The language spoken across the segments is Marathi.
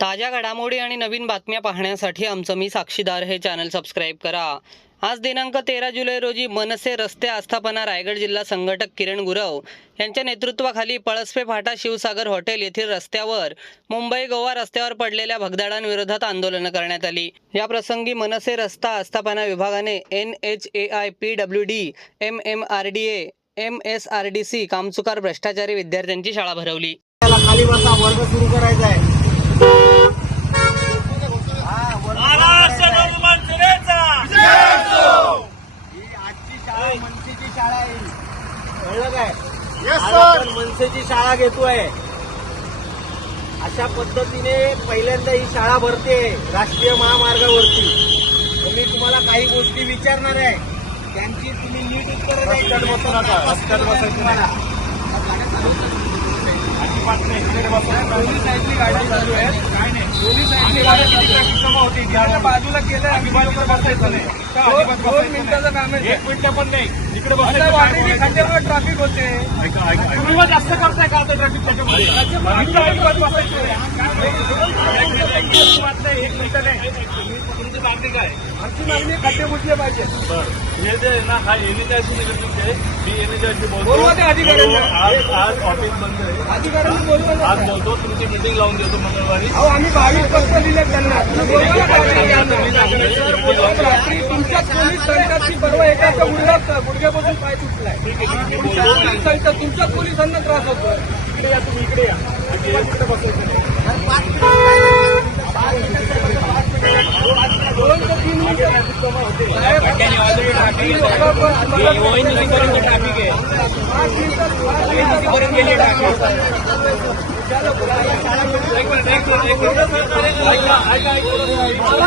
ताज्या घडामोडी आणि नवीन बातम्या पाहण्यासाठी आमचं मी साक्षीदार हे चॅनल सबस्क्राईब करा. आज दिनांक तेरा जुलै रोजी मनसे रस्ते आस्थापना रायगड जिल्हा संघटक किरण गुरव यांच्या नेतृत्वाखाली पळसपे फाटा शिवसागर हॉटेल येथील रस्त्यावर मुंबई गोवा रस्त्यावर पडलेल्या भगदाडांविरोधात आंदोलनं करण्यात आली. या प्रसंगी मनसे रस्ता आस्थापना विभागाने N H A I P W D M M R D A M S R D C कामचुकार भ्रष्टाचारी विद्यार्थ्यांची शाळा भरवली. त्याला खाली बसा वर्ग सुरू करायचा आहे महाराष्ट्र नवनिर्माण सेनेचा ही आजची शाळा मनसेची शाळा आहे ही. कळलं काय आज आपण मनसेची शाळा घेतोय अशा पद्धतीने पहिल्यांदा ही शाळा भरते राष्ट्रीय महामार्गावरती. तर मी तुम्हाला काही गोष्टी विचारणार आहे. त्यांची तुम्ही नीट उत्तर गाड्या चालू आहेत काय नाही. दोन्ही साईडनी होती त्याच्या बाजूला केलं अजिबात बसायचं नाही. दोन बसायचं मिनिटाचं काम नाही. आहे. एक मिनिट पण नाही. इकडे बसायचं खड्ड्यामुळे ट्रॅफिक होते. तुम्ही मग जास्त करताय का आता ट्रॅफिक त्याच्यामध्ये. एक मिनिट नाही, तुमची मागणी काय? आमची मागणी खड्डे बुजले पाहिजे. बरं. हे जे ना हा एनएचआयची निवडणूक आहे. मी बोलतो. आज आज ऑफिस बंद आहे. अधिकाऱ्यांनी बोलवलं आज. बोलतो. तुमची मिटिंग लावून देतो मंगळवारी. आम्ही बावीस दिले त्यांना. रात्री तुमच्या पोलीस संघाची परवा एकाचा गुडघ्यात गुडघ्यापासून पाय तुटलाय तुमच्या पोलीस संघ तुमच्या पोलिसांना त्रास होतोय इकडे या तुम्ही इकडे या तीन इकडे होते दोन ते तीन मिनिटं साहेब, ही लोकं पण तुम्हाला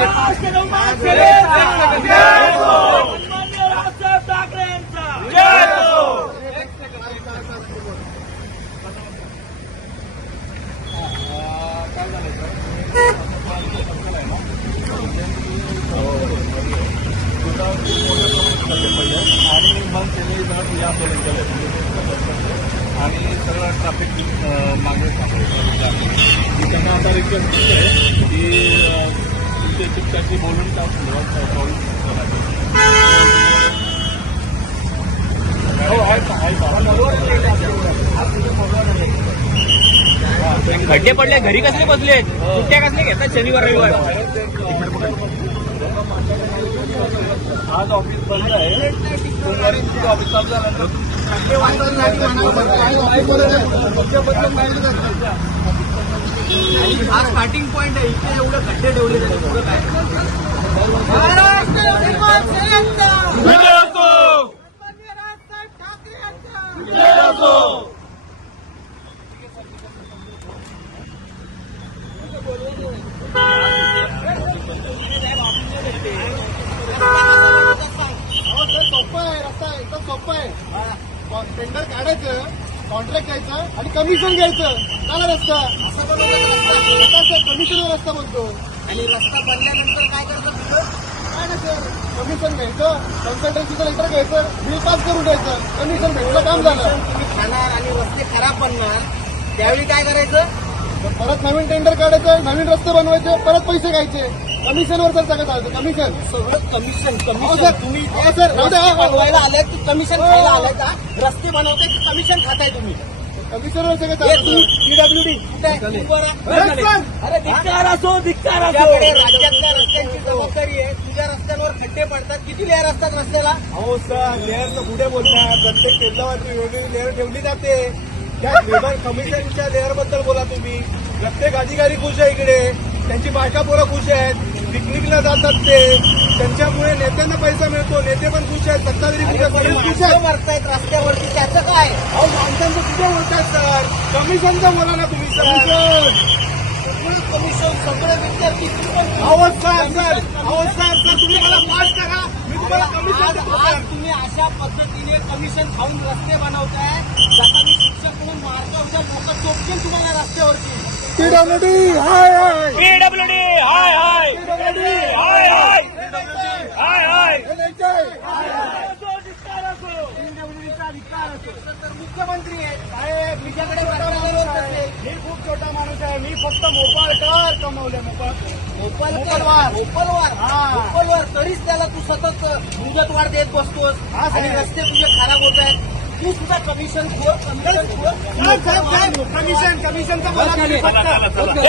पाच मिनिटं पाच मिनिटं आणि मग जर हे आंदोलन केलं आणि सगळं ट्रॅफिक मागे सापडलं त्यांना आता रिक्वेस्ट करतोय की तुमच्या शिक्षकाशी बोलून त्या संदर्भात पाऊल हो खड्डे पडले घरी कसले बसले सुट्ट्या कसले घेतात शनिवार रविवार? आज ऑफिस बंद आहे. सोमवारी तुमचं ऑफिस चालू झाल्यानंतर हा स्टार्टिंग पॉईंट आहे. इथे एवढं खड्डे ठेवले पुढं काय? टेंडर काढायचं कॉन्ट्रॅक्ट घ्यायचं आणि कमिशन घ्यायचं. झाला रस्ता. कमिशनवर रस्ता. म्हणतो आणि रस्ता बनल्यानंतर काय तिथं? काय सर कमिशन घ्यायचं कन्सल्टन्सीचं लेटर घ्यायचं बिल पास करून द्यायचं. कमिशन भेटलं काम झालं. तुम्ही खाणार आणि रस्ते खराब बनणार. त्यावेळी काय करायचं? तर परत नवीन टेंडर काढायचं नवीन रस्ते बनवायचे परत पैसे घ्यायचे. कमिशनवर सर सगळं चालतं. कमिशन सगळं कमिशन हो कमिशन. तुम्ही हो सर. बनवायला की कमिशन हो. खायला आलाय का रस्ते बनवताय की कमिशन खाताय तुम्ही. कमिशनवर सगळं हे चालतं. पीडब्ल्यूडी अरे धिक्कार असो धिक्कार असो. राज्यातल्या रस्त्यांची जबाबदारी आहे. तुझ्या रस्त्यांवर खड्डे पडतात. किती लेअर असतात रस्त्याला? अहो सर. लेअरचं पुढे बोलतात. प्रत्येक केंद्रावरती वेगवेगळी लेअर ठेवली जाते. त्या लेबर कमिशनच्या लेअरबद्दल बोला तुम्ही. प्रत्येक अधिकारी खुश आहे इकडे. त्यांची बायका पोरं खुश आहेत. पिकनिकला जातात ते. त्यांच्यामुळे नेत्यांना पैसा मिळतो. नेते पण खुश आहेत. सत्ताधारी खुश आहेत. मरतायत रस्त्यावरती. त्याचं काय? अहो माणसांचं कुठे बोलतायत सर? कमिशनचं बोला ना तुम्ही सर. कमिशन. सगळे विद्यार्थी. अहो सर सर. अहो सर सर. तुम्ही मला पास करा. आज. तुम्ही अशा पद्धतीने कमिशन खाऊन रस्ते बनवताय जसा मी शिक्षक म्हणून मार्गावरच्या लोक चोपतील तुम्हाला रस्त्यावरती. पीडब्ल्यूडी हाय हाय. पीडब्ल्यूडी हाय हाय. पीडब्ल्यूडी हाय हाय. हाय. हाय तर मुख्यमंत्री आहेत. साहेब मी फक्त मोपाळकर कमवले मोपाळ मोपलवार मोपलवार हा. मोपलवार तरीच त्याला तू सतत मुदतवाढ देत बसतोस हा, आणि. रस्ते तुझे खराब होत आहेत. तू सुद्धा कमिशन कमिशन खोर. साहेब साहेब साहेब कमिशन कमिशनचं बोला तुम्ही फक्त.